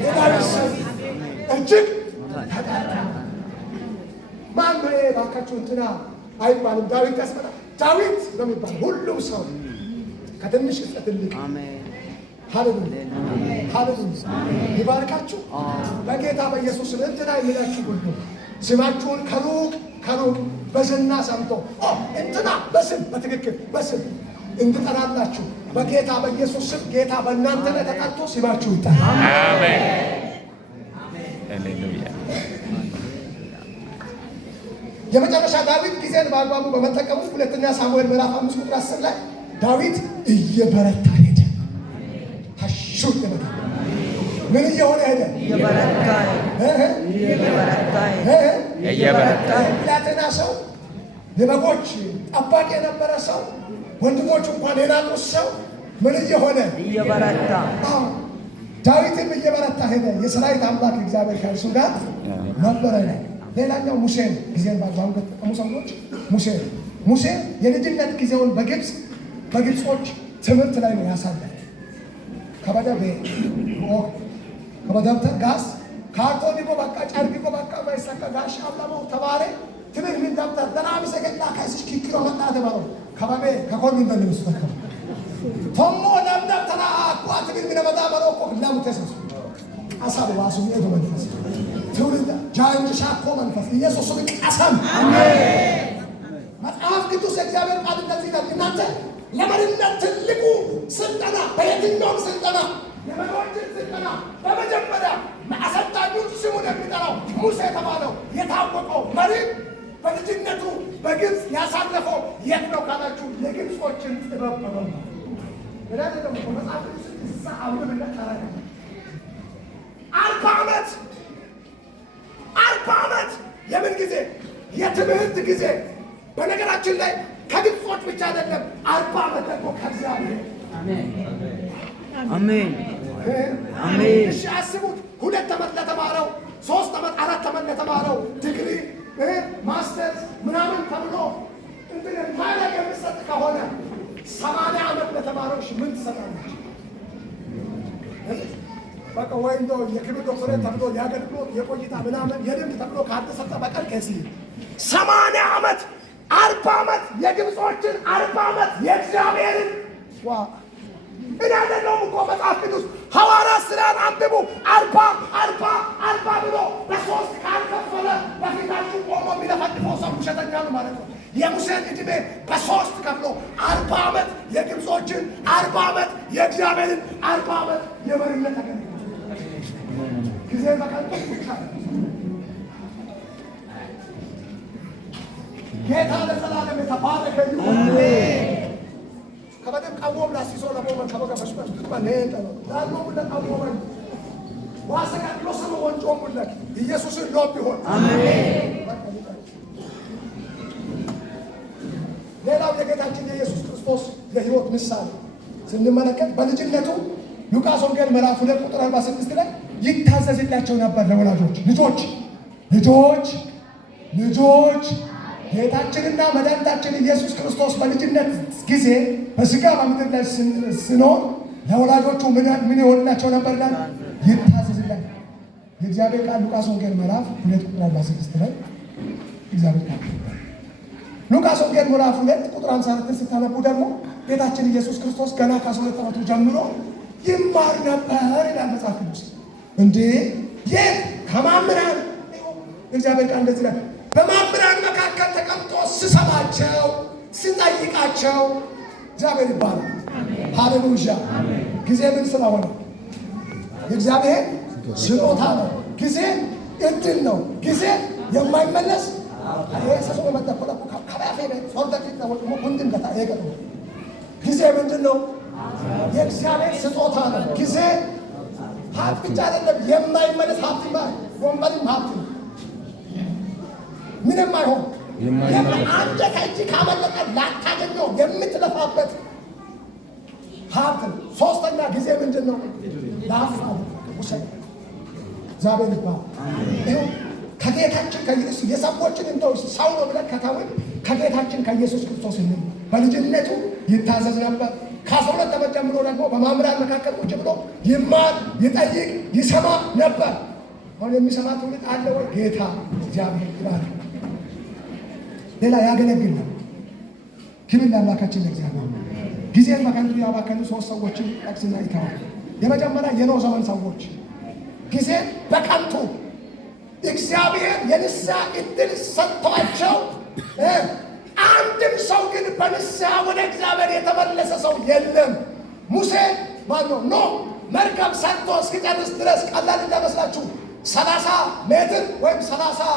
የዳዊት ስም እጅግ ተጠራ። ማን ነው ባካችሁ? እንትና አይባልም። ዳዊት ያስመጣ ዳዊት ነው የሚባል ሁሉም ሰው ከትንሽ እስከ ትልቅ ሃሌሉያ ሃሌሉያ። ይባርካችሁ በጌታ በኢየሱስ ስም። እንትና የሚላችሁ ሁሉ ስማችሁን ከሩቅ በዝና ሰምቶ እንትና በስም በትክክል በስም እንድጠራላችሁ በጌታ በኢየሱስ ስም ጌታ በእናንተ ላይ ተጠርቶ ስማችሁ ይጠራ። አሜን ሃሌሉያ። የመጨረሻ ዳዊት ጊዜን በአግባቡ በመጠቀሙ ሁለተኛ ሳሙኤል ምዕራፍ 5 ቁጥር 10 ላይ ዳዊት እየበረታ ሄደ። ሹት ነው ምን እየሆነ ሄደ? እየበረታ ብላቴና ሰው የበጎች ጠባቂ የነበረ ሰው ወንድሞቹ እንኳን የናቁት ሰው ምን እየሆነ እየበረታ ዳዊትም እየበረታ ሄደ። የሰራዊት አምላክ እግዚአብሔር ከእርሱ ጋር ነበረ። ሌላኛው ሙሴ ነው። ጊዜን ባግባቡ ከተጠቀሙ ሰዎች ሙሴ የልጅነት ጊዜውን በግብጾች ትምህርት ላይ ነው ያሳለፈ። ከበደብተር ጋስ ካርቶኒኮ በቃ ጨርቂኮ በቃ ባይሰካ ጋሽ አላማው ተባረ ትምህርት ምን ደብተር ደናሚ ሰገዳ ካስሽ ኪኪሮ መጣ ተባለው ከበቤ ከኮሉ እንደምንስ ተከም ቶሞ ደብተር ተና አቋት ምን መጣ ባለው እኮ ለምን ተሰሱ አሳብ ዋሱ ነው መንፈስ ትውልድ ጃንጅ ሻኮ መንፈስ ኢየሱስ ሆይ ቀሰም አሜን። መጽሐፍ ቅዱስ እግዚአብሔር ቃል እንደዚህ ነው። እናንተ ለመሪነት ትልቁ ስልጠና በየትኛውም ስልጠና የመሪዎችን ስልጠና በመጀመሪያ አሰልጣኙን ስሙን የሚጠራው ሙሴ የተባለው የታወቀው መሪ በልጅነቱ በግብፅ ያሳለፈው የት ነው ካላችሁ የግብፆችን ጥበብ በመማር ወዳጅ ደግሞ በመጽሐፍ ቅዱስ እዛ አውርብነት ታረጋ 40 ዓመት የምን ጊዜ? የትምህርት ጊዜ። በነገራችን ላይ ከግብጾች ብቻ አይደለም 40 ዓመት ደግሞ ከእግዚአብሔር። አሜን አሜን አሜን። እሺ አስቡት 2 ዓመት ለተማረው 3 ዓመት 4 ዓመት ለተማረው ዲግሪ ማስተርስ ምናምን ተብሎ እንትን ማለቅ የሚሰጥ ከሆነ 80 ዓመት ለተማረው ምን ትሰጣለች? በቃ ወይ እንደው የክብር ዶክተሬት ተብሎ የአገልግሎት የቆይታ ምናምን የልምድ ተብሎ ካልተሰጠ በቀር ከዚህ 80 ዓመት 40 ዓመት የግብጾችን 40 ዓመት የእግዚአብሔርን እኔ አይደለሁም እኮ መጽሐፍ ቅዱስ ሐዋርያት ሥራን አንብቡ 40 ብሎ በ3 ካልከፈለ በፊታችሁ ቆሞ የሚለፈድፈው ሰው ውሸተኛ ነው ማለት ነው። የሙሴን ዕድሜ በ3 ከፍሎ 40 ዓመት የግብጾችን 40 ዓመት የእግዚአብሔርን 40 ዓመት የመሪነት ተገኘ። ጊዜ በቀንቶ ጌታ ለዘላለም የተባረከ ይሁን። ከበደም ቀወም ላሲሶ ለቦመን ከበገፈሽበት ትባለህ ዳሎ ለቀወመን ዋሰካ ለሰሙ ወንጆም ለክ ኢየሱስን ሎብ ይሆን። አሜን። ሌላው የጌታችን የኢየሱስ ክርስቶስ የሕይወት ምሳሌ ስንመለከት በልጅነቱ ሉቃስ ወንጌል ምዕራፍ 2 ቁጥር 46 ላይ ይታዘዝላቸው ነበር ለወላጆች ልጆች ጌታችንና መድኃኒታችን ኢየሱስ ክርስቶስ በልጅነት ጊዜ በሥጋ በምድር ላይ ሲኖር ለወላጆቹ ምን ይሆንላቸው ነበር? ይታዘዝላቸው። የእግዚአብሔር ቃል ሉቃስ ወንጌል ምዕራፍ 2 ቁጥር 46 ላይ እግዚአብሔር ቃል ሉቃስ ወንጌል ምዕራፍ 2 ቁጥር 54 ስታነቡ ደግሞ ጌታችን ኢየሱስ ክርስቶስ ገና ከ12 ዓመቱ ጀምሮ ይማር ነበር ይላል መጽሐፍ ቅዱስ። እንዴ የት? ከመምህራን። እግዚአብሔር ቃል እንደዚህ ይላል፣ በመምህራን መካከል ተቀምጦ ስሰማቸው ስጠይቃቸው። እግዚአብሔር ይባላል። ሃሌሉያ። ጊዜ ምን ስለሆነ የእግዚአብሔር ስጦታ ነው። ጊዜ እድል ነው። ጊዜ የማይመለስ ጊዜ ምንድን ነው? የእግዚአብሔር ስጦታ ነው። ጊዜ ሀብት ብቻ አይደለም፣ የማይመለስ ሀብት ወንበርም ሀብት ነው። ምንም አይሆን። አንተ ከእጅ ካመለጠ ላታገኘው የምትለፋበት ሀብት ነው። ሶስተኛ ጊዜ ምንድን ነው? ላፍ ውሰድ። እግዚአብሔር ይባላል። ከጌታችን ከኢየሱስ የሰዎችን እንደው ሰው ነው ብለን ከተውን ከጌታችን ከኢየሱስ ክርስቶስ ነው። በልጅነቱ ይታዘዝ ነበር። ከ12 ዓመት ጀምሮ ደግሞ በመምህራን መካከል ቁጭ ብሎ ይማር፣ ይጠይቅ፣ ይሰማ ነበር። አሁን የሚሰማ ትውልድ አለ ወይ? ጌታ እግዚአብሔር ይባርክ። ሌላ ያገለግል ነው። ክብር ለአምላካችን ለእግዚአብሔር። ጊዜን በከንቱ ያባከኑ 3 ሰዎችን ጠቅስና ይተዋል። የመጀመሪያ የኖህ ዘመን ሰዎች ጊዜን በከንቱ እግዚአብሔር የንስሐ ዕድል ሰጥቷቸው አንድም ሰው ግን በንስሐ ወደ እግዚአብሔር የተመለሰ ሰው የለም። ሙሴ ማነው ኖህ መርከብ ሰርቶ እስኪጨርስ ድረስ ቀላል እንዳይመስላችሁ 30 ሜትር ወይም 30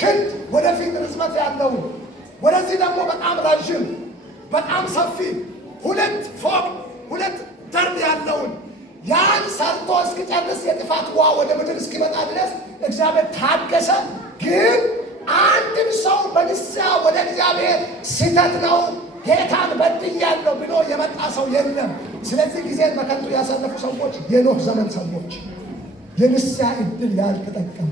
ክንድ ወደፊት ርዝመት ያለው ወደዚህ ደግሞ በጣም ረዥም በጣም ሰፊ 2 ፎቅ 2 ደርብ ያለውን ያን ሰርቶ እስኪጨርስ የጥፋት ውሃ ወደ ምድር እስኪመጣ ድረስ እግዚአብሔር ታገሰ። ግን አንድም ሰው በንስሐ ወደ እግዚአብሔር ስህተት ነው ጌታን በድያለሁ ብሎ የመጣ ሰው የለም። ስለዚህ ጊዜን በከንቱ ያሳለፉ ሰዎች የኖህ ዘመን ሰዎች የንስሐ ዕድል ያልተጠቀሙ።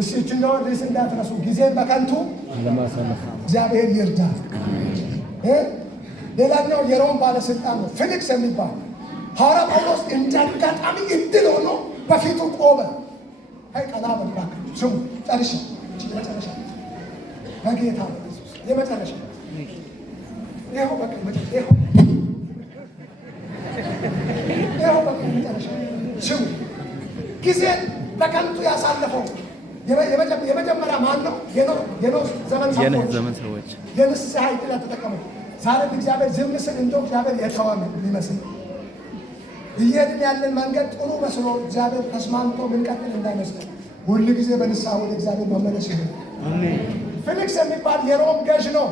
እስቲ እችኛውን ርዕስ እንዳትረሱ። ጊዜን በከንቱ እግዚአብሔር ይርዳ። ሌላኛው የሮም ባለስልጣን ነው ፊሊክስ የሚባል ሐዋርያ ጳውሎስ እንደ አጋጣሚ ዕድል ሆኖ በፊቱ ቆመ። አይ ቀና በልባችሁ ስሙ። ጨርሻ መጨረሻ በጌታ የመጨረሻ ይኸው በቃ መጨረሻ ይኸው በቃ መጨረሻ ስሙ። ጊዜን በከንቱ ያሳለፈው የመጀመሪያ ማን ነው? የኖህ ዘመን ሰዎች የንስሐ ዕድል ተጠቀሙ። ዛሬ እግዚአብሔር ዝም ስል እንደው እግዚአብሔር የተወን የሚመስል እየሄድን ያለን መንገድ ጥሩ መስሎ እግዚአብሔር ተስማምቶ ምንቀጥል እንዳይመስል ሁል ጊዜ በንስሐ ወደ እግዚአብሔር መመለስ ይሁን። ፊሊክስ የሚባል የሮም ገዥ ነው።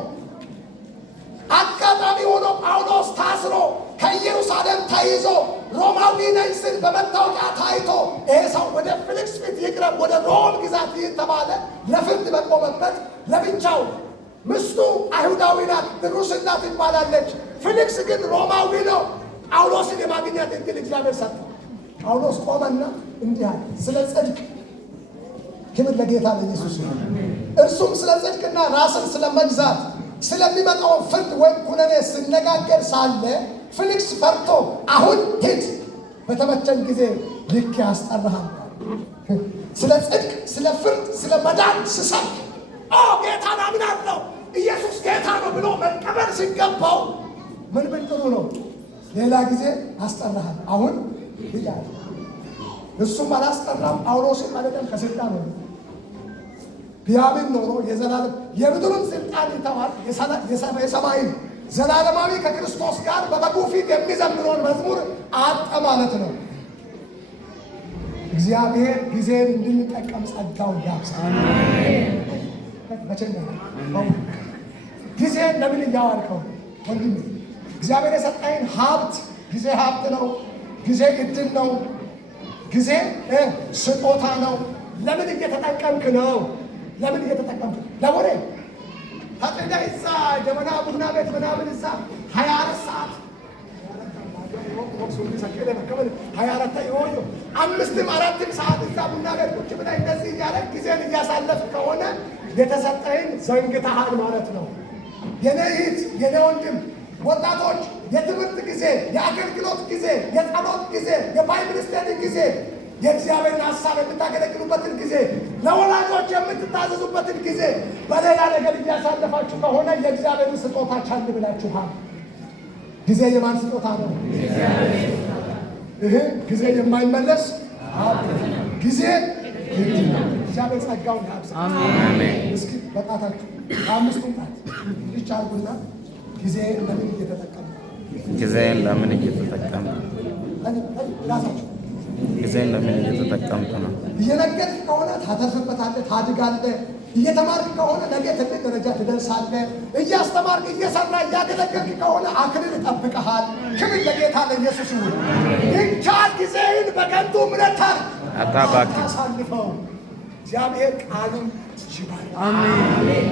አጋጣሚ ሆኖ ጳውሎስ ታስሮ ከኢየሩሳሌም ተይዞ ሮማዊ ነኝ ስል በመታወቂያ ታይቶ ይሄ ሰው ወደ ፊሊክስ ፊት ይቅረብ ወደ ሮም ግዛት ተባለ። ለፍርድ በቆመበት ለብቻው ምስቱ አይሁዳዊ ናት፣ ድሩስና ትባላለች። ፊሊክስ ግን ሮማዊ ነው። ጳውሎስን የማግኘት ዕድል እግዚአብሔር ሰጠ። ጳውሎስ ቆመና እንዲህ አለ፣ ስለ ጽድቅ ክብር ለጌታ ለኢየሱስ ይሁን። እርሱም ስለ ጽድቅና ራስን ስለ መግዛት ስለሚመጣው ፍርድ ወይም ኩነኔ ሲነጋገር ሳለ ፊሊክስ ፈርቶ አሁን ሂድ፣ በተመቸን ጊዜ ልክ ያስጠራሃል። ስለ ጽድቅ፣ ስለ ፍርድ፣ ስለ መዳን ስሰብክ ጌታን አምናለሁ ኢየሱስ ጌታ ነው ብሎ መቀበል ሲገባው ምን ብል ጥሩ ነው፣ ሌላ ጊዜ አስጠራሃል፣ አሁን ሂድ አለ። እሱም አላስጠራም። ጳውሎስን ማለትም ከስልጣን ነው ቢያምን ኖሮ የዘላለም የምድሩን ስልጣን ይተዋል፣ የሰማይን ዘላለማዊ ከክርስቶስ ጋር በበጉ ፊት የሚዘምረውን መዝሙር አጣ ማለት ነው። እግዚአብሔር ጊዜን እንድንጠቀም ጸጋውን ያብዛል። ጊዜን ለምን እያዋልከው ወንድሜ? እግዚአብሔር የሰጠህን ሀብት ጊዜ ሀብት ነው። ጊዜ ዕድል ነው። ጊዜ ስጦታ ነው። ለምን እየተጠቀምክ ነው? ለምን እየተጠቀምክ? ለወሬ ታጥዳ እዛ ጀበና ቡና ቤት ምናምን እዛ 24 ሰዓት 4 ሰዓት እዛ ቡና ቤት ቁጭ ብለህ እንደዚህ እያለ ጊዜን እያሳለፍ ከሆነ የተሰጠህን ዘንግተሃል ማለት ነው። የኔ እህት፣ የኔ ወንድም፣ ወጣቶች የትምህርት ጊዜ፣ የአገልግሎት ጊዜ፣ የጸሎት ጊዜ፣ የባይብል ስተዲ ጊዜ፣ የእግዚአብሔርን ሀሳብ የምታገለግሉበትን ጊዜ፣ ለወላጆች የምትታዘዙበትን ጊዜ በሌላ ነገር እያሳለፋችሁ ከሆነ የእግዚአብሔርን ስጦታ ቻል ብላችኋል። ጊዜ የማን ስጦታ ነው? ጊዜ የማይመለስ ጊዜ እግዚአብሔር ጸጋውን ያብዛ። እስኪ በጣታችሁ አምስቱን ጣት ይቻሉና ጊዜን ለምን እየተጠቀምኩ ጊዜን ለምን እየተጠቀምኩ ጊዜን ለምን እየተጠቀምኩ ነው? እየነገድክ ከሆነ ታተርፍበታለህ፣ ታድጋለህ። እየተማርክ ከሆነ ነገ ትልቅ ደረጃ ትደርሳለህ። እያስተማርክ እየሰራ እያገለገልክ ከሆነ አክሊል ይጠብቅሃል። ክብር ለጌታ ለኢየሱስ ይሁን። ይቻል ጊዜህን በከንቱ እምነት አታሳልፈው። እግዚአብሔር ቃሉን ይባርክ። አሜን።